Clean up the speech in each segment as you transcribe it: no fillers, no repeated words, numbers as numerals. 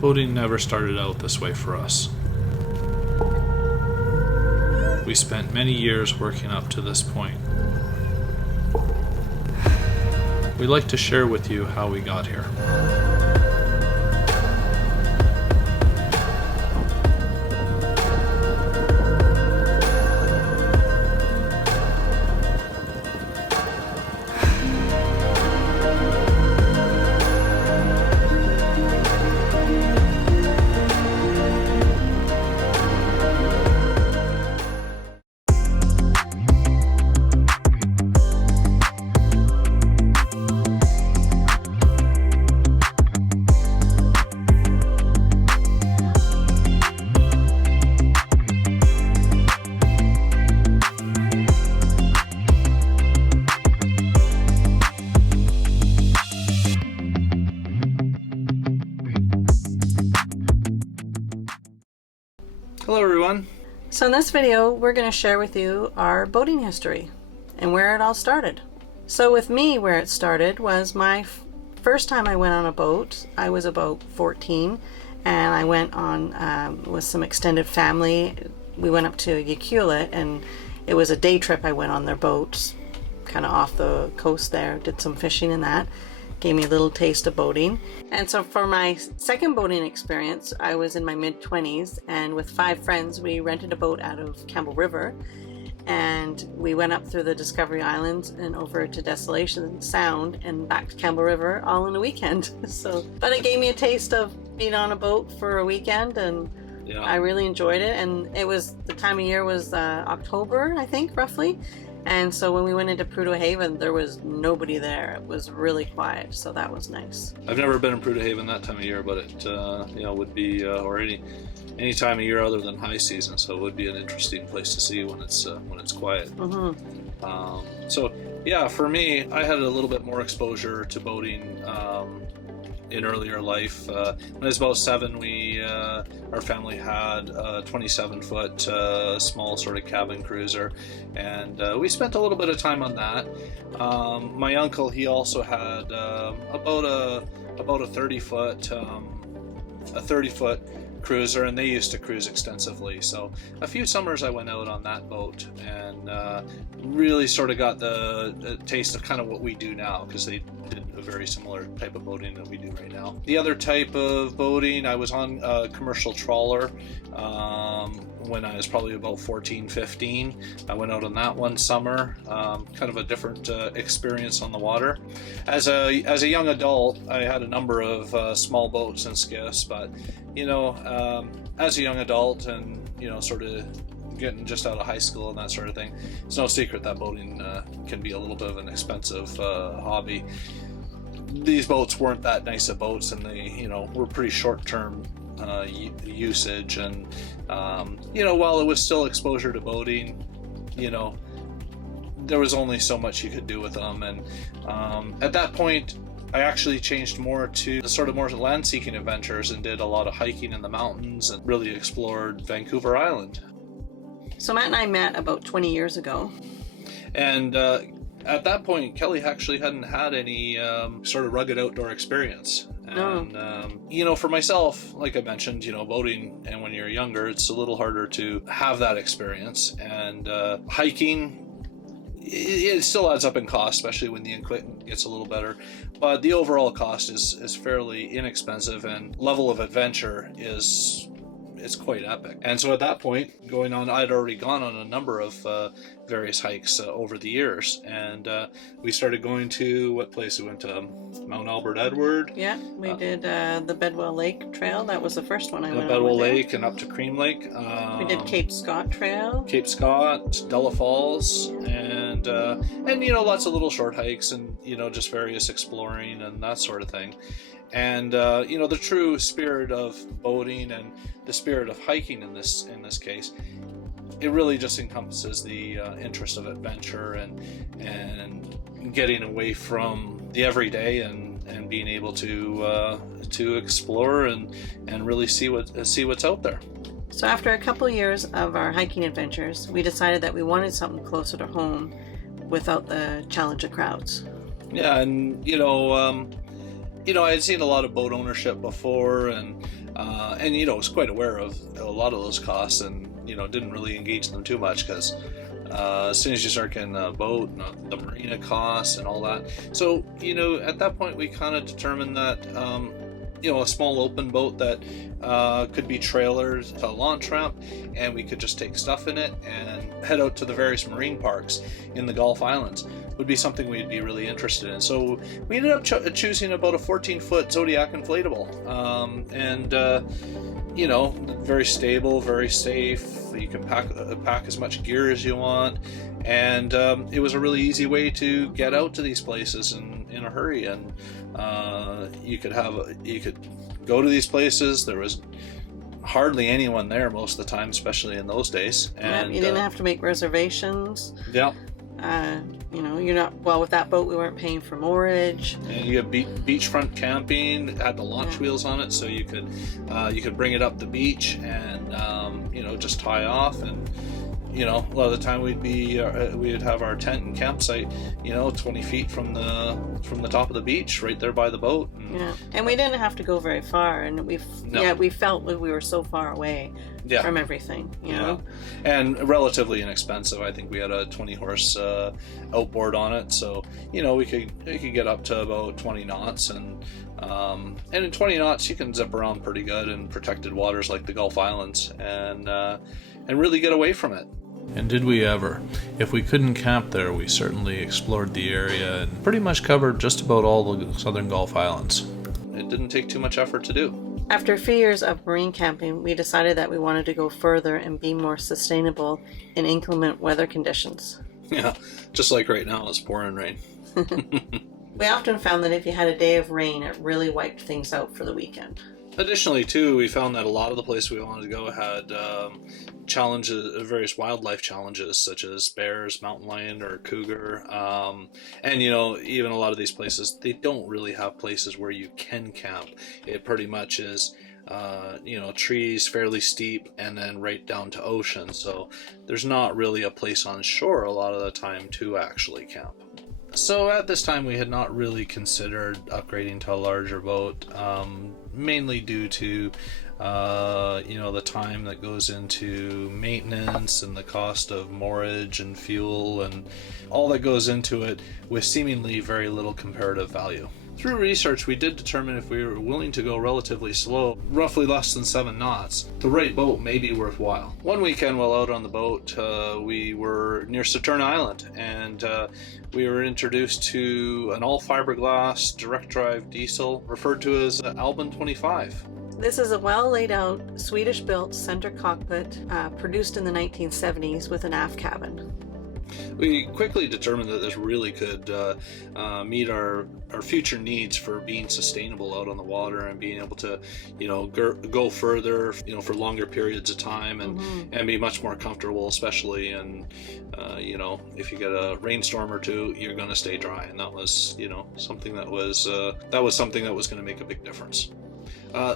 Boating never started out this way for us. We spent many years working up to this point. We'd like to share with you how we got here. Hello everyone. So in this video, we're going to share with you our boating history and where it all started. So with me, where it started was my first time I went on a boat. I was about 14 and I went on with some extended family. We went up to Ucluelet and it was a day trip. I went on their boat kind of off the coast there, did some fishing and that. Gave me a little taste of boating. And so for my second boating experience, I was in my mid-20s and with 5 friends, we rented a boat out of Campbell River and we went up through the Discovery Islands and over to Desolation Sound and back to Campbell River all in a weekend. But it gave me a taste of being on a boat for a weekend and yeah. I really enjoyed it. And it was, the time of year was October, I think, roughly. And so when we went into Prudhoe Haven, there was nobody there. It was really quiet, so that was nice. I've never been in Prudhoe Haven that time of year, but it would be or any time of year other than high season, so it would be an interesting place to see when it's quiet. Mm-hmm. So yeah, for me, I had a little bit more exposure to boating in earlier life. When I was about 7, our family had a 27-foot small sort of cabin cruiser, and we spent a little bit of time on that. My uncle, he also had about a 30-foot cruiser, and they used to cruise extensively. So a few summers I went out on that boat and really sort of got the taste of kind of what we do now, because they did a very similar type of boating that we do right now. The other type of boating, I was on a commercial trawler when I was probably about 14, 15. I went out on that one summer, kind of a different experience on the water. As a young adult, I had a number of small boats and skiffs, but as a young adult and sort of getting just out of high school and that sort of thing, it's no secret that boating can be a little bit of an expensive hobby. These boats weren't that nice of boats, and they were pretty short-term usage, and while it was still exposure to boating, there was only so much you could do with them. And at that point, I actually changed more to the sort of more land-seeking adventures and did a lot of hiking in the mountains and really explored Vancouver Island. So Matt and I met about 20 years ago. And at that point, Kelly actually hadn't had any sort of rugged outdoor experience. And, for myself, like I mentioned, boating, and when you're younger, it's a little harder to have that experience. And hiking, it still adds up in cost, especially when the equipment gets a little better. But the overall cost is fairly inexpensive, and level of adventure is quite epic. And so at that point, I'd already gone on a number of various hikes over the years, and we started going to, what place we went to? Mount Albert Edward. Yeah, we did the Bedwell Lake Trail. That was the first one I went on. Bedwell Lake and up to Cream Lake. We did Cape Scott Trail. Cape Scott, Della Falls, and lots of little short hikes, and just various exploring and that sort of thing. And the true spirit of boating and the spirit of hiking in this case, it really just encompasses the interest of adventure and getting away from the everyday and being able to explore and really see what's out there. So after a couple years of our hiking adventures, we decided that we wanted something closer to home without the challenge of crowds. Yeah, and I had seen a lot of boat ownership before, and and was quite aware of a lot of those costs, and didn't really engage them too much because as soon as you start getting a boat, the marina costs and all that. So at that point we kind of determined that a small open boat that could be trailered to a launch ramp, and we could just take stuff in it and head out to the various marine parks in the Gulf Islands would be something we'd be really interested in. So we ended up choosing about a 14-foot Zodiac inflatable, and very stable, very safe. You can pack as much gear as you want, and it was a really easy way to get out to these places in a hurry. And you could go to these places. There was hardly anyone there most of the time, especially in those days. And you didn't have to make reservations. Yeah. You're not, well, with that boat we weren't paying for moorage. And you have beachfront camping. It had the launch wheels on it, so you could bring it up the beach and just tie off. And a lot of the time we'd have our tent and campsite 20 feet from the top of the beach, right there by the boat. And we didn't have to go very far, and we felt like we were so far away from everything, and relatively inexpensive. I think we had a 20 horse outboard on it, so we could get up to about 20 knots, and in 20 knots you can zip around pretty good in protected waters like the Gulf Islands, and really get away from it. And did we ever? If we couldn't camp there, we certainly explored the area and pretty much covered just about all the southern Gulf Islands. It didn't take too much effort to do. After a few years of marine camping, we decided that we wanted to go further and be more sustainable in inclement weather conditions. Yeah, just like right now, it's pouring rain. We often found that if you had a day of rain, it really wiped things out for the weekend. Additionally, too, we found that a lot of the places we wanted to go had challenges, various wildlife challenges, such as bears, mountain lion, or cougar. And even a lot of these places, they don't really have places where you can camp. It pretty much is trees, fairly steep, and then right down to ocean. So there's not really a place on shore a lot of the time to actually camp. So at this time we had not really considered upgrading to a larger boat, mainly due to the time that goes into maintenance and the cost of moorage and fuel and all that goes into it, with seemingly very little comparative value. Through research, we did determine if we were willing to go relatively slow, roughly less than 7 knots, the right boat may be worthwhile. One weekend while out on the boat, we were near Saturn Island, and we were introduced to an all-fiberglass direct drive diesel referred to as Albin 25. This is a well laid out Swedish-built center cockpit produced in the 1970s with an aft cabin. We quickly determined that this really could meet our future needs for being sustainable out on the water and being able to, go further, for longer periods of time and be much more comfortable, especially in, if you get a rainstorm or two, you're going to stay dry, and that was, something that was going to make a big difference.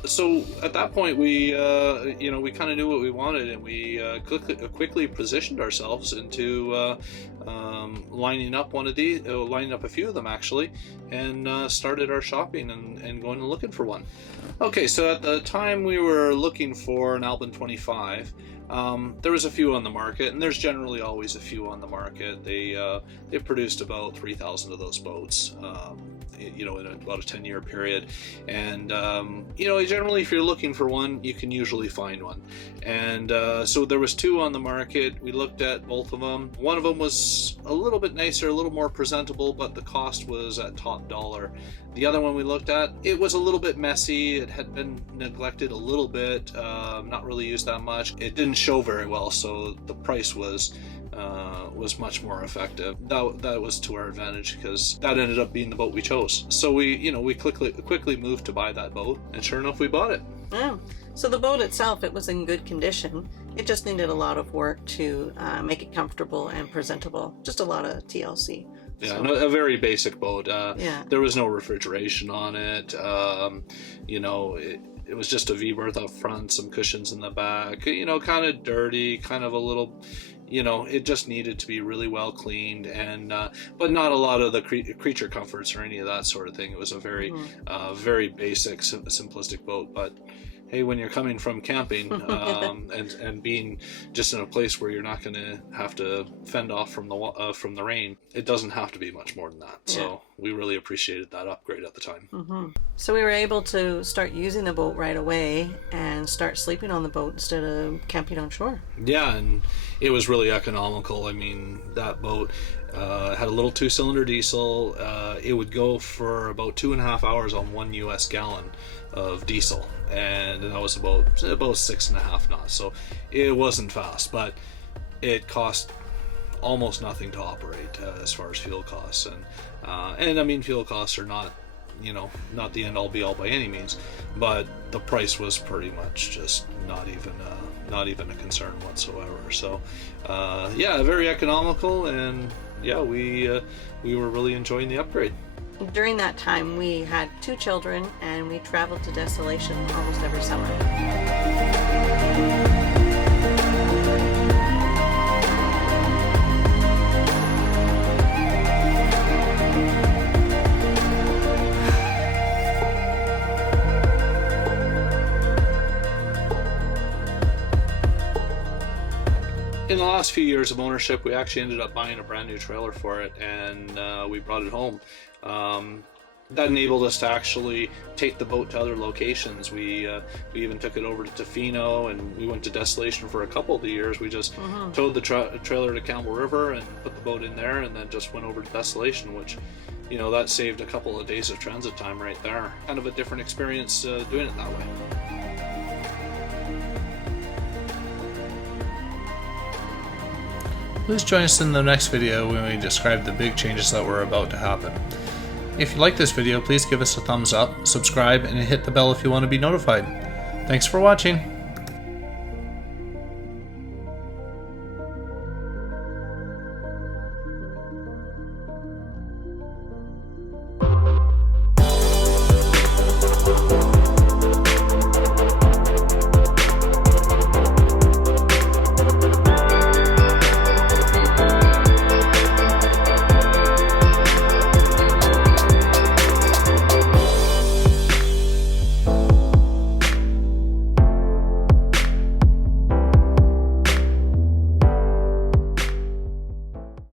So at that point, we kind of knew what we wanted, and we quickly positioned ourselves into lining up a few of them actually, and started our shopping and going and looking for one. Okay, so at the time we were looking for an Albin 25. There was a few on the market, and there's generally always a few on the market. They produced about 3,000 of those boats, in about a 10-year period. And generally, if you're looking for one, you can usually find one. And so there was 2 on the market. We looked at both of them. One of them was a little bit nicer, a little more presentable, but the cost was at top dollar. The other one we looked at, it was a little bit messy. It had been neglected a little bit, not really used that much. It didn't show very well, so the price was much more effective. That was to our advantage, because that ended up being the boat we chose. So we quickly moved to buy that boat, and sure enough, we bought it. Yeah. So the boat itself, it was in good condition. It just needed a lot of work to make it comfortable and presentable. Just a lot of TLC. Yeah, a very basic boat. There was no refrigeration on it. It was just a V-berth up front, some cushions in the back, kind of dirty, kind of a little, it just needed to be really well cleaned, and but not a lot of the creature comforts or any of that sort of thing. It was a very, very basic, simplistic boat, but hey, when you're coming from camping and being just in a place where you're not going to have to fend off from the rain, it doesn't have to be much more than that. Yeah. So we really appreciated that upgrade at the time. Mm-hmm. So we were able to start using the boat right away and start sleeping on the boat instead of camping on shore. Yeah, and it was really economical. I mean, that boat had a little 2-cylinder diesel. It would go for about 2.5 hours on 1 US gallon of diesel, and that was about 6.5 knots. So it wasn't fast, but it cost almost nothing to operate as far as fuel costs. And I mean, fuel costs are not the end all be all by any means, but the price was pretty much just not even a concern whatsoever. So yeah, very economical, and yeah, we were really enjoying the upgrade. During that time, we had 2 children, and we traveled to Desolation almost every summer. In the last few years of ownership, we actually ended up buying a brand new trailer for it, and we brought it home. That enabled us to actually take the boat to other locations. We even took it over to Tofino, and we went to Desolation for a couple of the years. We just towed the trailer to Campbell River and put the boat in there, and then just went over to Desolation, which, that saved a couple of days of transit time right there. Kind of a different experience doing it that way. Please join us in the next video when we describe the big changes that were about to happen. If you like this video, please give us a thumbs up, subscribe, and hit the bell if you want to be notified. Thanks for watching!